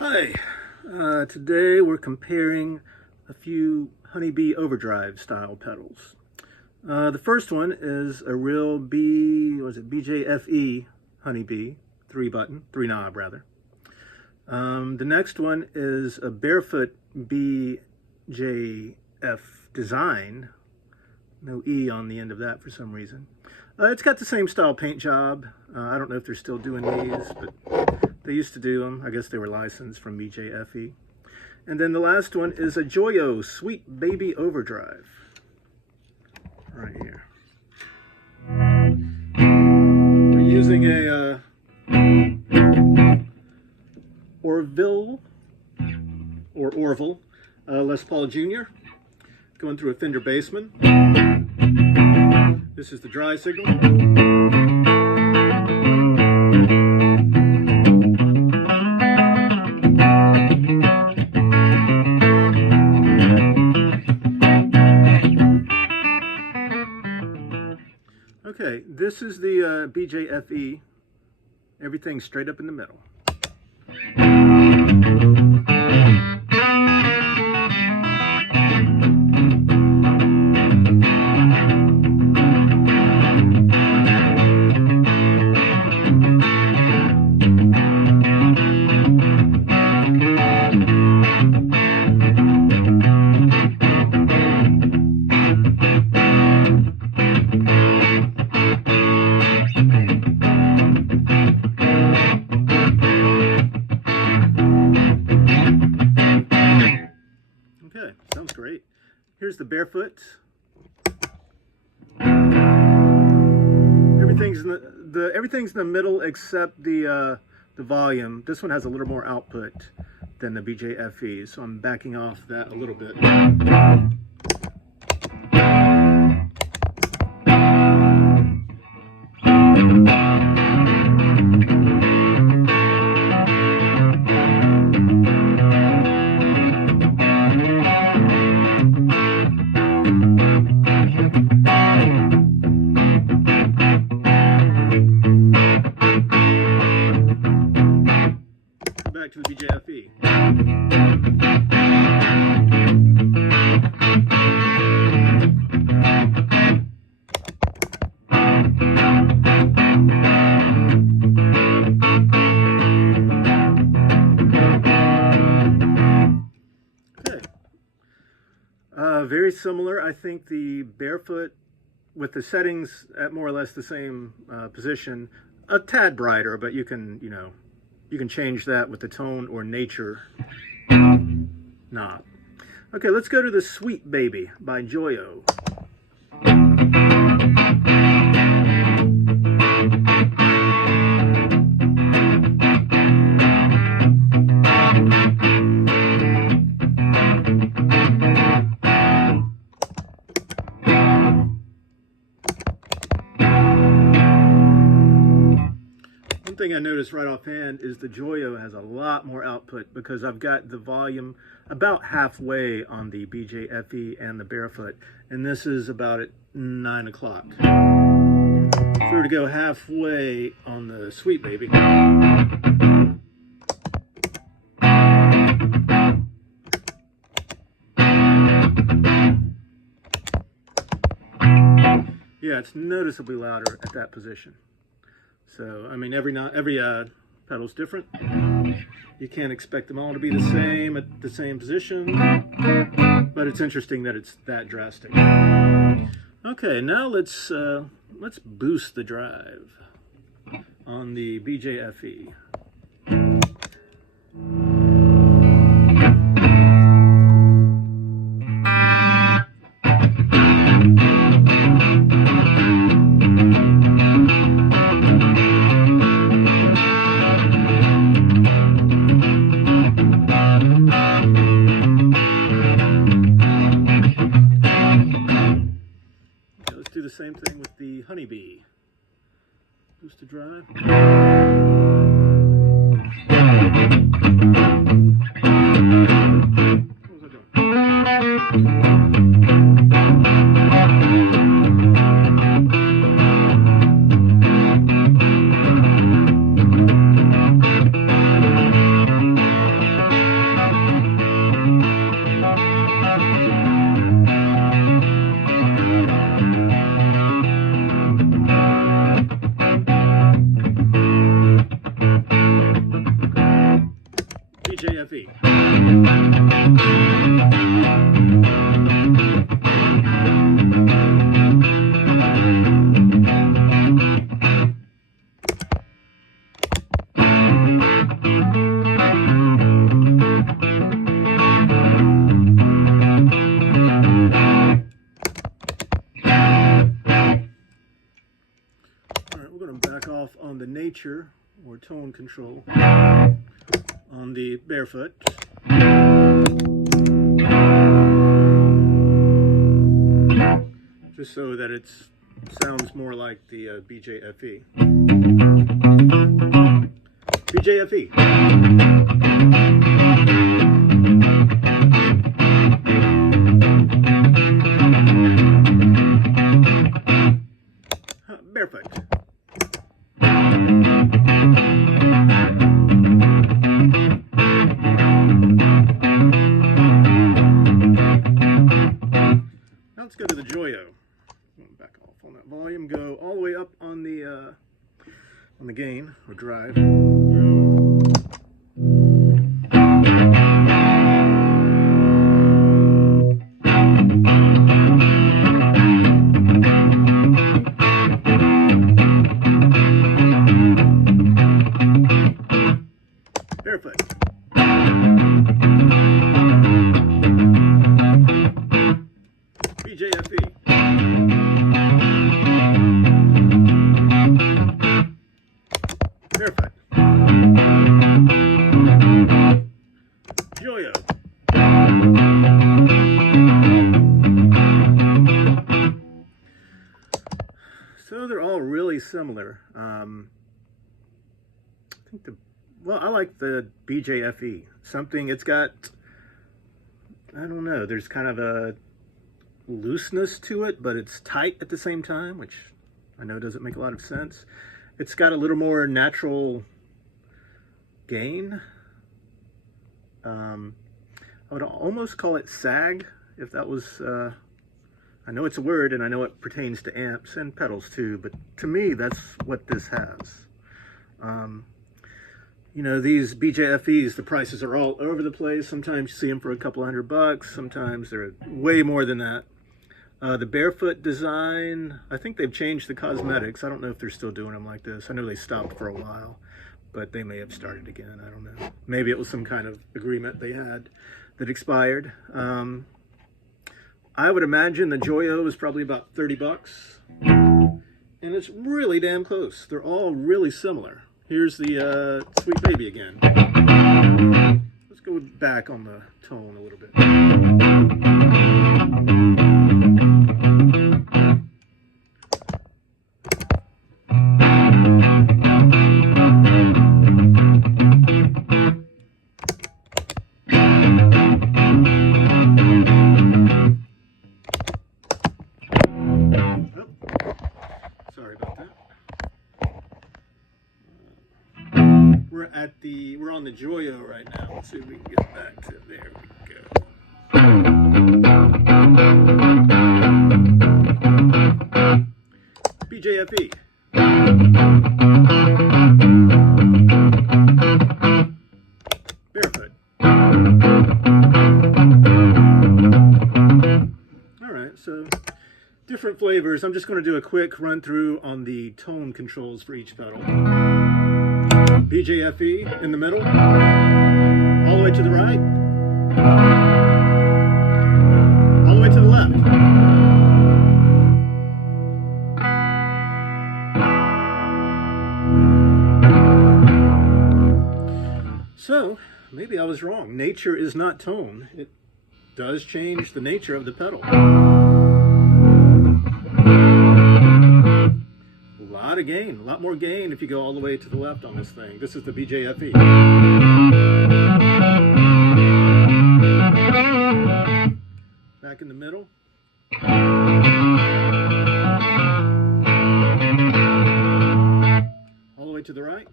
Hi, today we're comparing a few Honeybee Overdrive style pedals. The first one is a real BJFE Honeybee, three knob rather. The next one is a barefoot BJF design, no E on the end of that for some reason. It's got the same style paint job. I don't know if they're still doing these, but they used to do them. I guess they were licensed from BJFE. And then the last one is a Joyo Sweet Baby Overdrive. Right here. We're using a Orville Les Paul Jr. going through a Fender Bassman. This is the dry signal. Okay, this is the BJFE. Everything's straight up in the middle. Okay, sounds great. Here's the barefoot. Everything's in the middle except the volume. This one has a little more output than the BJFE, so I'm backing off that a little bit. Back to the BJFE. Okay. Very similar. I think the barefoot, with the settings at more or less the same position, a tad brighter, but you can, you can change that with the tone or nature knob. Okay, let's go to the Sweet Baby by Joyo. One thing I noticed right offhand is the Joyo has a lot more output because I've got the volume about halfway on the BJFE and the barefoot, and this is about at 9 o'clock. If we were to go halfway on the Sweet Baby, yeah, it's noticeably louder at that position. So, I mean, every pedal's different. You can't expect them all to be the same at the same position, but it's interesting that it's that drastic. Okay, now let's boost the drive on the BJFE. Do the same thing with the Honeybee. Boost the drive. What was I doing? BJFE. We're going to back off on the nature or tone control on the barefoot. Just so that it sounds more like the BJFE. BJFE. Barefoot. Now let's go to the Joyo. Back off on that volume. Go all the way up on the gain or drive. Barefoot. BJFE. Barefoot. Joyo. So they're all really similar. I think I like the BJFE. Something, it's got, I don't know, there's kind of a looseness to it, but it's tight at the same time, which I know doesn't make a lot of sense. It's got a little more natural gain. I would almost call it sag, if that was, I know it's a word and I know it pertains to amps and pedals too, but to me that's what this has. You know, these BJFEs, the prices are all over the place. Sometimes you see them for a couple $100, sometimes they're way more than that. The barefoot design, I think they've changed the cosmetics. I don't know if they're still doing them like this. I know they stopped for a while, but they may have started again. I don't know. Maybe it was some kind of agreement they had that expired. I would imagine the Joyo is probably about $30, and it's really damn close. They're all really similar. Here's the Sweet Baby again. Let's go back on the tone a little bit. Sorry about that. We're on the Joyo right now. Let's see if we can get back to there. We go. BJFE. Barefoot. All right, so different flavors. I'm just going to do a quick run through on the tone controls for each pedal. BJFE in the middle, all the way to the right, all the way to the left. So, maybe I was wrong. Nature is not tone. It does change the nature of the pedal. A lot of gain, a lot more gain if you go all the way to the left on this thing. This is the BJFE. Back in the middle. All the way to the right.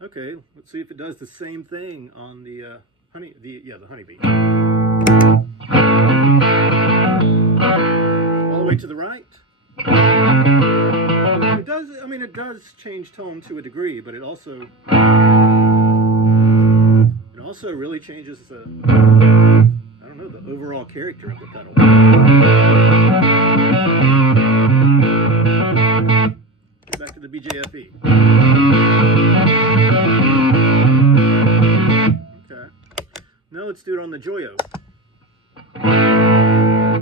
Okay, let's see if it does the same thing on the the honeybee. All the way to the right. It does. I mean, it does change tone to a degree, but it also really changes the, I don't know, the overall character of the pedal. Get back to the BJFE. Okay. Now let's do it on the Joyo.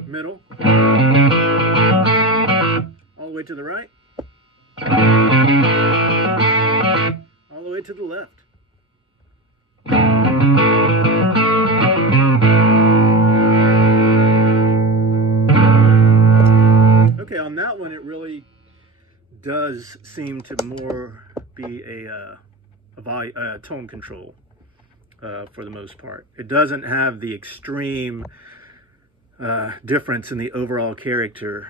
Middle. All the way to the right. All the way to the left. Okay, on that one it really does seem to more be a tone control for the most part. It doesn't have the extreme difference in the overall character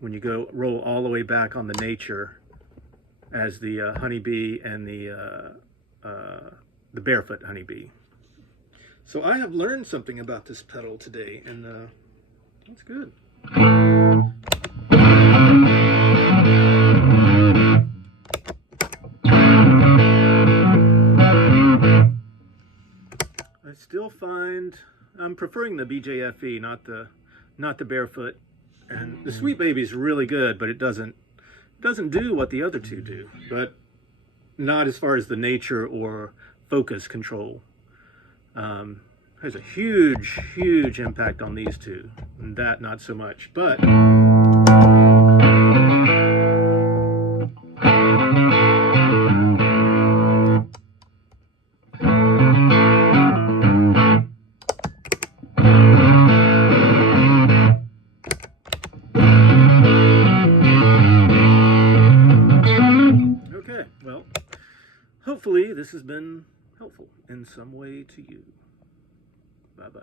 when you roll all the way back on the nature as the honeybee and the barefoot honeybee. So I have learned something about this pedal today, and that's good. I still find I'm preferring the BJFE, not the barefoot. And the Sweet Baby is really good, but it doesn't do what the other two do. But not as far as the nature or focus control. Has a huge impact on these two, and that not so much. But okay, well, hopefully this has been helpful in some way to you. Bye-bye.